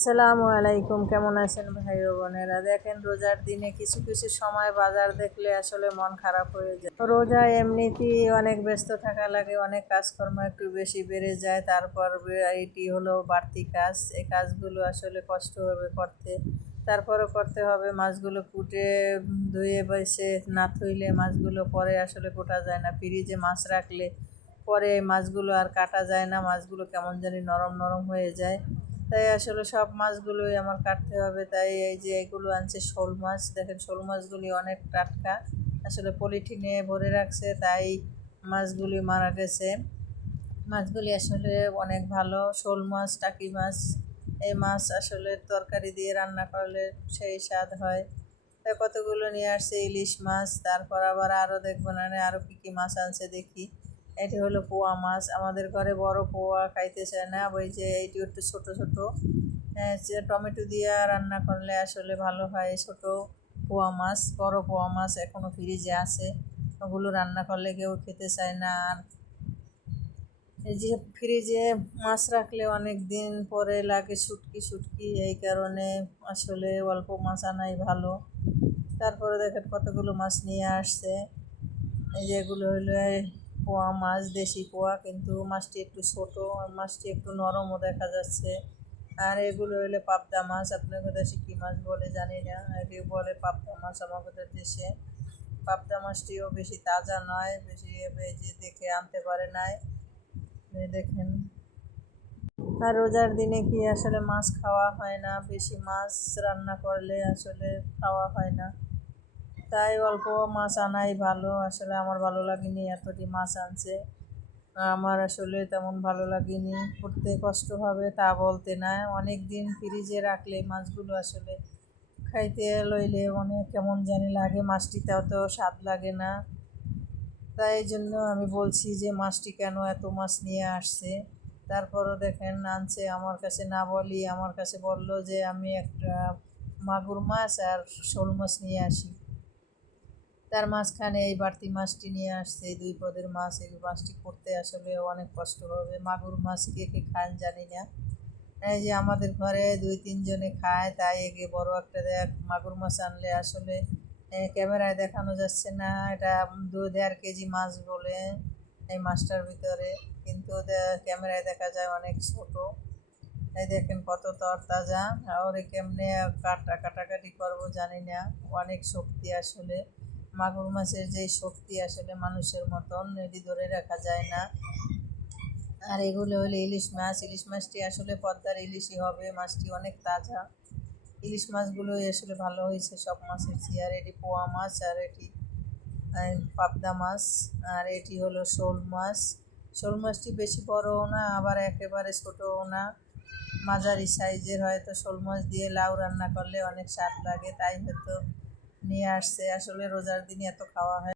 আসসালামু আলাইকুম, কেমন আছেন ভাই ও বোনেরা? দেখেন, রোজার দিনে কিছু কিছু সময় বাজার দেখলে আসলে মন খারাপ হয়ে যায়। রোজায় এমনিতেই অনেক ব্যস্ত থাকা লাগে, অনেক কাজকর্ম একটু বেশি বেড়ে যায়। তারপর এইটি হলো বাড়তি কাজ, এই কাজগুলো আসলে কষ্ট হবে করতে। তারপরও করতে হবে, মাছগুলো কুটে ধুয়ে বেছে না থইলে মাছগুলো পরে আসলে কোটা যায় না। ফ্রিজে মাছ রাখলে পরে এই মাছগুলো আর কাটা যায় না, মাছগুলো কেমন জানি নরম নরম হয়ে যায়। তাই আসলে সব মাছগুলোই আমার কাটতে হবে। তাই এই যে এগুলো আনছে শোল মাছ, দেখেন শোল মাছগুলি অনেক টাটকা, আসলে পলিথিনে ভরে রাখছে, তাই মাছগুলি মারা গেছে। মাছগুলি আসলে অনেক ভালো, শোল মাছ, টাকি মাছ। এই মাছ আসলে তরকারি দিয়ে রান্না করলে সেই স্বাদ হয়। তাই কতগুলো নিয়ে আসছে ইলিশ মাছ, তারপর আবার আরও দেখবো না আরও কী কী মাছ আনছে দেখি। এটি হলো পোয়া মাছ, আমাদের ঘরে বড় পোয়া খাইতে চায় না, ওই যে এইটি একটু ছোট ছোট, যে টমেটো দিয়ে রান্না করলে আসলে ভালো হয়। ছোট পোয়া মাছ, বড় পোয়া মাছ এখনও ফ্রিজে আছে, ওগুলো রান্না করলে কেউ খেতে চায় না। আর এই যে ফ্রিজে মাছ রাখলে অনেক দিন পরে লাগে শুটকি শুটকি, এই কারণে আসলে অল্প মাছ আনাই ভালো। তারপরে দেখেন কতগুলো মাছ নিয়ে আসছে। এই যে এগুলো হলো পোয়া মাছ, দেশি পোয়া, কিন্তু মাছটি একটু ছোট, মাছটি একটু নরমও দেখা যাচ্ছে। আর এগুলো হলো পাবদা মাছ, আপনাদের দেশে কী মাছ বলে জানি না, এটি বলে পাবদা মাছ আমাদের দেশে। পাবদা মাছটিও বেশি তাজা নয়, বেশি এই যে দেখে আনতে পারে নাই। এই দেখেন, আর রোজার দিনে কি আসলে মাছ খাওয়া হয় না, বেশি মাছ রান্না করলে আসলে খাওয়া হয় না। তাই অল্প মাছ আনাই ভালো, আসলে আমার ভালো লাগেনি এতটি মাছ আনছে। আমার আসলে তেমন ভালো লাগেনি, করতে কষ্ট হবে তা বলতে না, অনেক দিন ফ্রিজে রাখলে মাছগুলো আসলে খাইতে লইলে অনেক কেমন জানি লাগে, মাছটিতেও তো স্বাদ লাগে না। তাই এই জন্য আমি বলছি যে মাছটি কেন এত মাছ নিয়ে আসছে। তারপরও দেখেন আনছে, আমার কাছে না বলি, আমার কাছে বললো যে আমি একটা মাগুর মাছ আর শোল মাছ নিয়ে আসি। তার মাঝখানে এই বাড়তি মাছটি নিয়ে আসছে, এই দুই পদের মাছ, এই মাছটি করতে আসলে অনেক কষ্ট হবে। মাগুর মাছ কে কে খান জানি না, এই যে আমাদের ঘরে দুই তিনজনে খায়, তাই একে বড় একটা দেখ মাগুর মাছ আনলে আসলে ক্যামেরায় দেখানো যাচ্ছে না, এটা 2.5 কেজি মাছ বলে এই মাছটার ভিতরে, কিন্তু ক্যামেরায় দেখা যায় অনেক ছোট। এই দেখেন কত তরতাজা, আর কেমনে কাটাকাটি করবো জানি না, অনেক শক্তি আসলে। মাগুর মাছের যে শক্তি আসলে মানুষের মতন এটি ধরে রাখা যায় না। আর এগুলো হলো ইলিশ মাছ, ইলিশ মাছটি আসলে পদ্মার ইলিশই হবে, মাছটি অনেক তাজা। ইলিশ মাছগুলোই আসলে ভালো হয়েছে সব মাছের চেয়ে। আর এটি পোয়া মাছ, আর এটি পাবদা মাছ, আর এটি হলো শোল মাছ। শোল মাছটি বেশি বড়ও না, আবার একেবারে ছোটও না, মাঝারি সাইজের। হয়তো শোল মাছ দিয়ে লাউ রান্না করলে অনেক স্বাদ লাগে, তাই হয়তো নিয়ে আসছে। আসলে রোজার দিনে এত খাওয়া হয়।